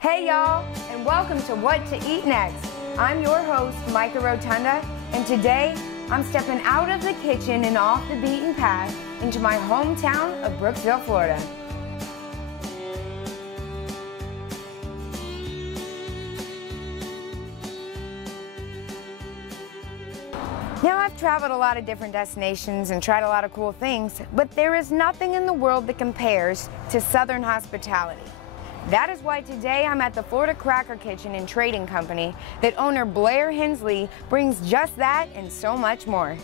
Hey y'all, and welcome to What to Eat Next. I'm your host, Mika Rotunda, and today I'm stepping out of the kitchen and off the beaten path into my hometown of Brooksville, Florida. Now, I've traveled a lot of different destinations and tried a lot of cool things, but there is nothing in the world that compares to Southern hospitality. That is why today I'm at the Florida Cracker Kitchen and Trading Company that owner Blair Hensley brings just that and so much more.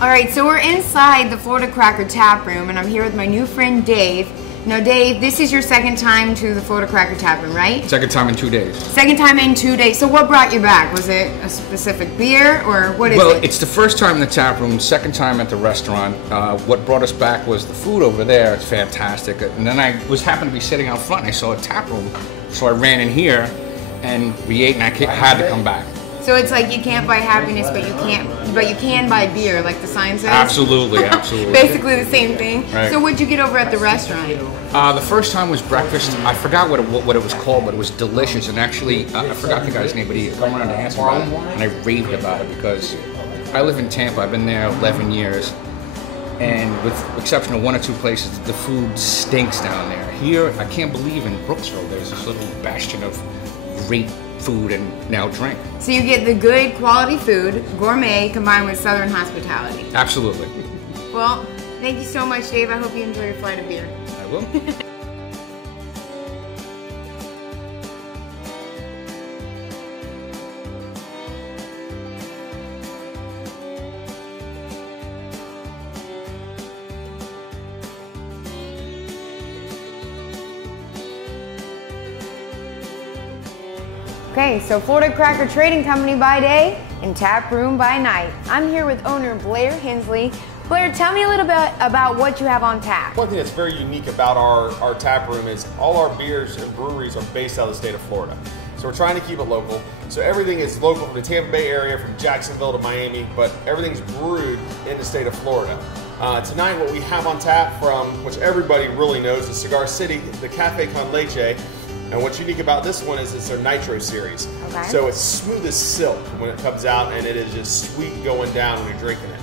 All right, so we're inside the Florida Cracker Tap Room, and I'm here with my new friend Dave. Now, Dave, this is your second time to the Florida Cracker Tap Room, right? Second time in 2 days. Second time in 2 days. So what brought you back? Was it a specific beer, or what is it? Well, it's the first time in the tap room, second time at the restaurant. What brought us back was the food over there. It's fantastic. And then I happened to be sitting out front, and I saw a tap room, so I ran in here, and we ate, and I had to come back. So it's like you can't buy happiness, but you can buy beer, like the sign says? Absolutely, absolutely. Basically the same thing. Right. So what'd you get over at the restaurant? The first time was breakfast. I forgot what it was called, but it was delicious. And actually, I forgot the guy's name, but he come around to ask about it, and I raved about it because I live in Tampa. I've been there 11 years. And with the exception of one or two places, the food stinks down there. Here, I can't believe in Brooksville, there's this little bastion of great food and now drink. So you get the good quality food, gourmet, combined with Southern hospitality. Absolutely. Well, thank you so much, Dave. I hope you enjoy your flight of beer. I will. Okay, so Florida Cracker Trading Company by day and Tap Room by night. I'm here with owner Blair Hensley. Blair, tell me a little bit about what you have on tap. One thing that's very unique about our tap room is all our beers and breweries are based out of the state of Florida. So we're trying to keep it local. So everything is local from the Tampa Bay area, from Jacksonville to Miami, but everything's brewed in the state of Florida. Tonight what we have on tap from, which everybody really knows, is Cigar City, the Cafe Con Leche. And what's unique about this one is it's their Nitro series. Okay. So it's smooth as silk when it comes out, and it is just sweet going down when you're drinking it.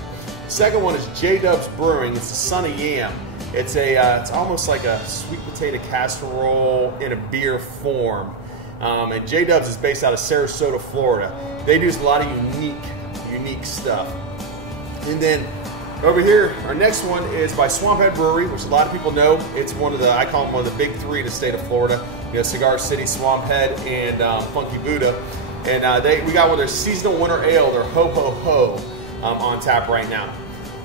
Second one is J-Dub's Brewing. It's the Sunny Yam. It's almost like a sweet potato casserole in a beer form. And J-Dub's is based out of Sarasota, Florida. They do a lot of unique stuff. And then over here, our next one is by Swamphead Brewery, which a lot of people know. It's I call them one of the big three in the state of Florida. You know, Cigar City, Swamphead, and Funky Buddha. And we got one of their seasonal winter ale, their Ho Ho Ho, on tap right now.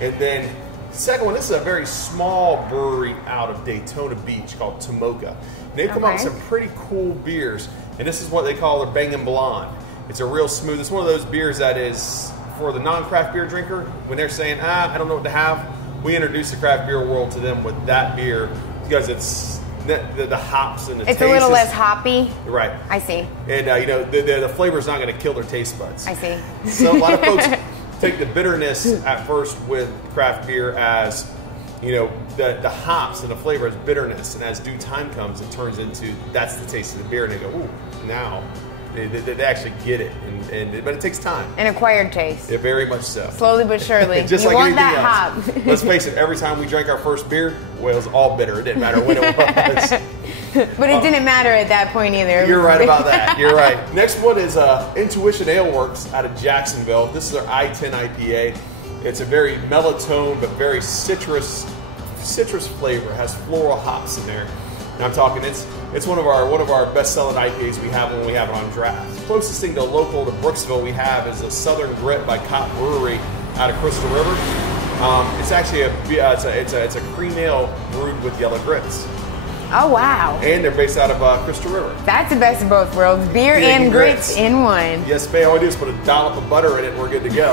And then the second one, this is a very small brewery out of Daytona Beach called Tomoka. And they've come out with some pretty cool beers. And this is what they call their Bangin' Blonde. It's a real smooth, it's one of those beers that is for the non-craft beer drinker. When they're saying, I don't know what to have, we introduce the craft beer world to them with that beer because it's the hops and the taste. It's a little less hoppy. Right. I see. And you know, the flavor's not going to kill their taste buds. I see. So a lot of folks take the bitterness at first with craft beer as, you know, the hops and the flavor as bitterness, and as due time comes, it turns into that's the taste of the beer, and they go, ooh, now they actually get it, but it takes time. An acquired taste. Yeah, very much so. Slowly but surely. Just you like want that else. hop. Let's face it, every time we drank our first beer, well, it was all bitter. It didn't matter when it was. But it didn't matter at that point either. You're right about that. You're right. Next one is Intuition Ale Works out of Jacksonville. This is their I-10 IPA. It's a very mellow tone, but very citrus flavor. It has floral hops in there. And I'm talking, it's one of our best-selling IPAs we have when we have it on draft. Closest thing to local to Brooksville we have is a Southern Grit by Cop Brewery out of Crystal River. It's actually it's a cream ale brewed with yellow grits. Oh, wow. And they're based out of Crystal River. That's the best of both worlds. Beer and grits in one. Yes, ma'am. All we do is put a dollop of butter in it and we're good to go.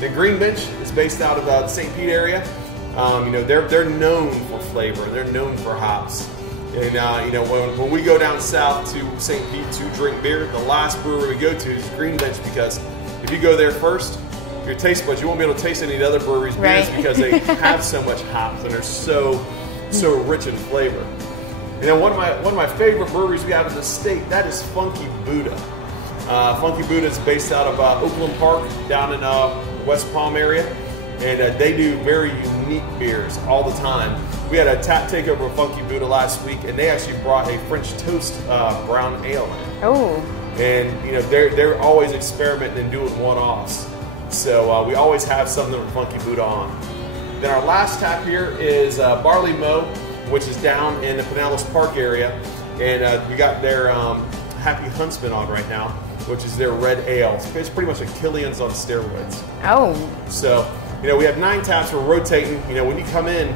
The Green Bench is based out of the St. Pete area. You know, they're known for flavor. They're known for hops. And you know, when we go down south to St. Pete to drink beer, the last brewery we go to is Green Bench, because if you go there first, your taste buds, you won't be able to taste any of the other breweries' beers because they have so much hops and they're so rich in flavor. And then one of my favorite breweries we have in the state, that is Funky Buddha. Funky Buddha is based out of Oakland Park down in West Palm area, and they do very unique beers all the time. We had a tap takeover of Funky Buddha last week, and they actually brought a French toast brown ale in. Oh. And you know, they're always experimenting and doing one-offs. So we always have something with Funky Buddha on. Then our last tap here is Barley Mow, which is down in the Pinellas Park area, and we got their Happy Huntsman on right now, which is their red ale. It's pretty much a Killian's on steroids. Oh. So, you know, we have 9 taps. We're rotating. You know, when you come in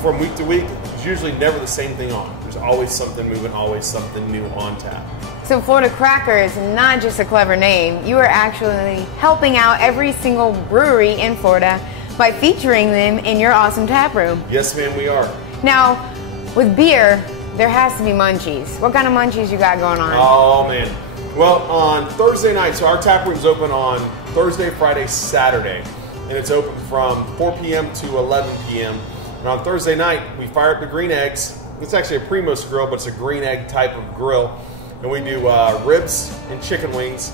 from week to week, there's usually never the same thing on. There's always something moving, always something new on tap. So Florida Cracker is not just a clever name. You are actually helping out every single brewery in Florida by featuring them in your awesome tap room. Yes, ma'am, we are. Now, with beer, there has to be munchies. What kind of munchies you got going on? Oh, man. Well, on Thursday night, so our tap room's open on Thursday, Friday, Saturday, and it's open from 4 p.m. to 11 p.m. And on Thursday night, we fire up the green eggs. It's actually a Primos grill, but it's a green egg type of grill. And we do ribs and chicken wings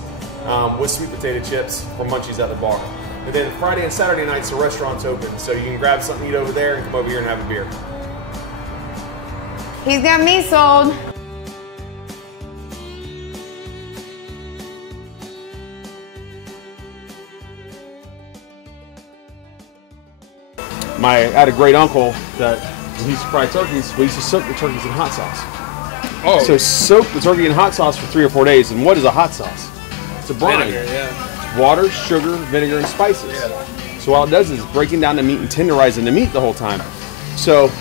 with sweet potato chips for munchies at the bar. And then Friday and Saturday nights, the restaurant's open, so you can grab something to eat over there and come over here and have a beer. He's got me sold. I had a great uncle that when he used to fry turkeys, we used to soak the turkeys in hot sauce. Oh. So soak the turkey in hot sauce for 3 or 4 days. And what is a hot sauce? It's a brine. Vinegar, yeah. Water, sugar, vinegar, and spices. Yeah. So all it does is breaking down the meat and tenderizing the meat the whole time. So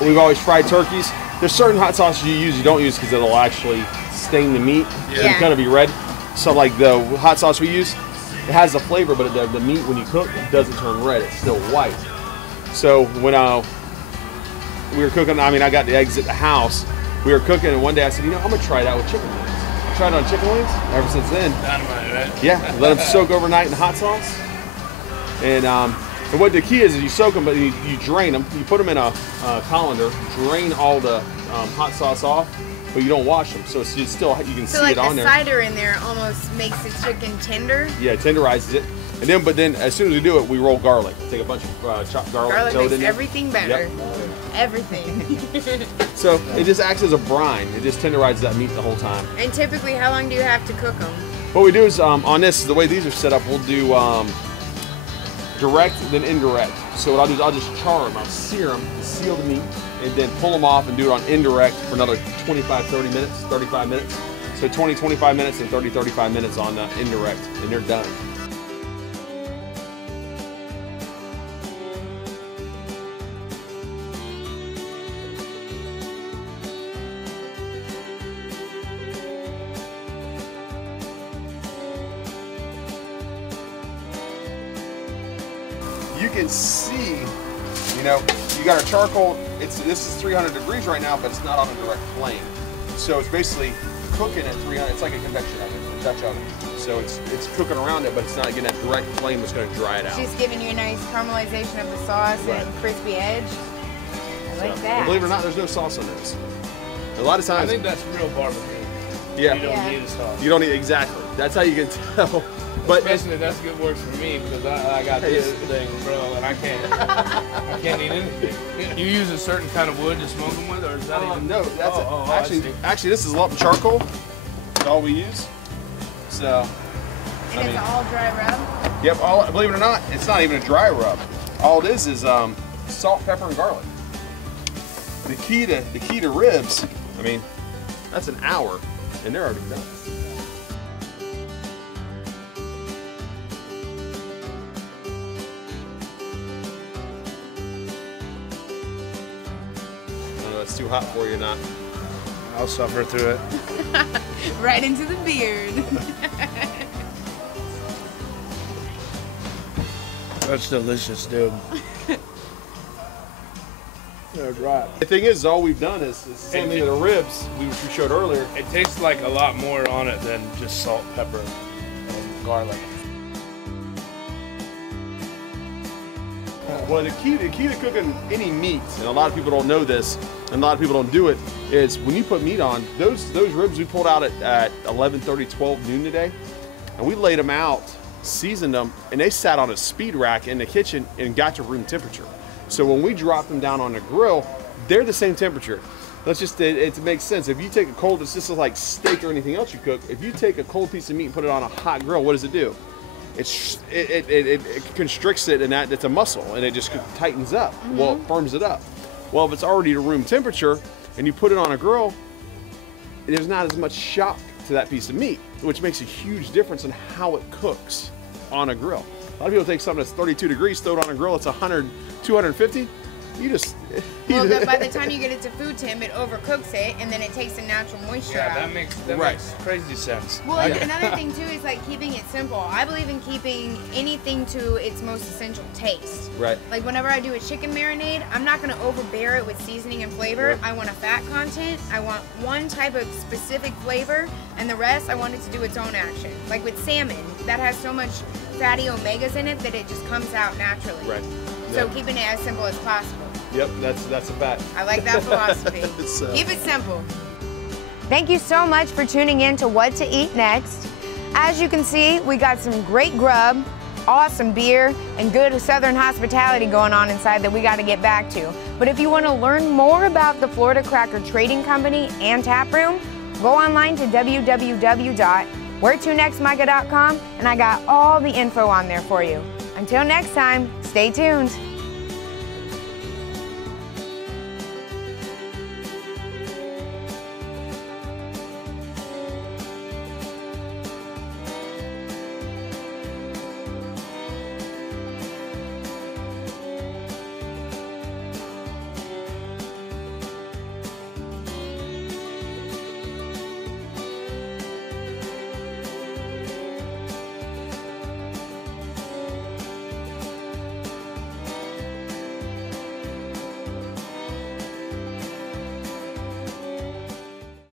we've always fried turkeys. There's certain hot sauces you don't use because it'll actually stain the meat. Yeah. So it's gonna be red. So like the hot sauce we use, it has the flavor, but the meat when you cook, it doesn't turn red. It's still white. So when we were cooking, I mean, I got the eggs at the house. We were cooking, and one day I said, you know, I'm gonna try it out with chicken wings. I tried it on chicken wings. Ever since then, Dynamite, right? yeah, let them soak overnight in hot sauce. And what the key is you soak them, but you drain them. You put them in a colander, drain all the hot sauce off, but you don't wash them. So it's just still, you can see it on there. So like the cider in there almost makes the chicken tender? Yeah, it tenderizes it. And then, but then as soon as we do it, we roll garlic. Take a bunch of chopped garlic. Garlic throw it makes in there. everything better. Yep. Everything. So it just acts as a brine. It just tenderizes that meat the whole time. And typically, how long do you have to cook them? What we do is on this, the way these are set up, we'll do direct then indirect. So what I'll do is I'll just char them, I'll sear them, seal the meat, and then pull them off and do it on indirect for another 25, 30 minutes, 35 minutes. So 20, 25 minutes and 30, 35 minutes on indirect, and they're done. You can see, you know, you got a charcoal, this is 300 degrees right now, but it's not on a direct flame. So it's basically cooking at 300, it's like a convection oven, a Dutch oven. So it's cooking around it, but it's not getting that direct flame that's going to dry it out. Just giving you a nice caramelization of the sauce and crispy edge. I like that. And believe it or not, there's no sauce on this. A lot of times, I think that's real barbecue. yeah, You don't need a sauce. you don't need, exactly. That's how you can tell. But Especially that's good works for me because I got this thing, bro, and I can't eat anything. You use a certain kind of wood to smoke them with, or is that even? no, that's actually this is lump charcoal. That's all we use. So, And it's all dry rub? yep. Believe it or not, it's not even a dry rub. All it is salt, pepper, and garlic. the key to ribs, I mean, that's an hour, and they're already done. I know it's too hot for you, not. I'll suffer through it. Right into the beard. That's delicious, dude. That's right. The thing is, all we've done is the same thing with the ribs we showed earlier. It tastes like a lot more on it than just salt, pepper, and garlic. Well, the key to cooking any meat, and a lot of people don't know this, and a lot of people don't do it, is when you put meat on, those ribs we pulled out at 11:30, 12 noon today, and we laid them out, seasoned them, and they sat on a speed rack in the kitchen and got to room temperature. So when we drop them down on the grill, they're the same temperature. That's just, it makes sense. If you take a cold, it's just like steak or anything else you cook. If you take a cold piece of meat and put it on a hot grill, what does it do? It constricts it, and it's a muscle, and it just tightens up. Mm-hmm. Well, it firms it up. Well, if it's already to room temperature and you put it on a grill, there's not as much shock to that piece of meat, which makes a huge difference in how it cooks on a grill. A lot of people take something that's 32 degrees, throw it on a grill, it's 100, 250. You just... Well, by the time you get it to food temp, it overcooks it, and then it takes the natural moisture out. That makes crazy sense. Well, another thing too is like keeping it simple. I believe in keeping anything to its most essential taste. Right. Like whenever I do a chicken marinade, I'm not going to overbear it with seasoning and flavor. Right. I want a fat content. I want one type of specific flavor, and the rest I want it to do its own action. Like with salmon, that has so much fatty omegas in it that it just comes out naturally. Right. So keeping it as simple as possible. Yep, that's a fact. I like that philosophy. Keep it simple. Thank you so much for tuning in to What to Eat Next. As you can see, we got some great grub, awesome beer, and good Southern hospitality going on inside that we got to get back to. But if you want to learn more about the Florida Cracker Trading Company and Tap Room, go online to www.What2EatNextMika.com, and I got all the info on there for you. Until next time, stay tuned.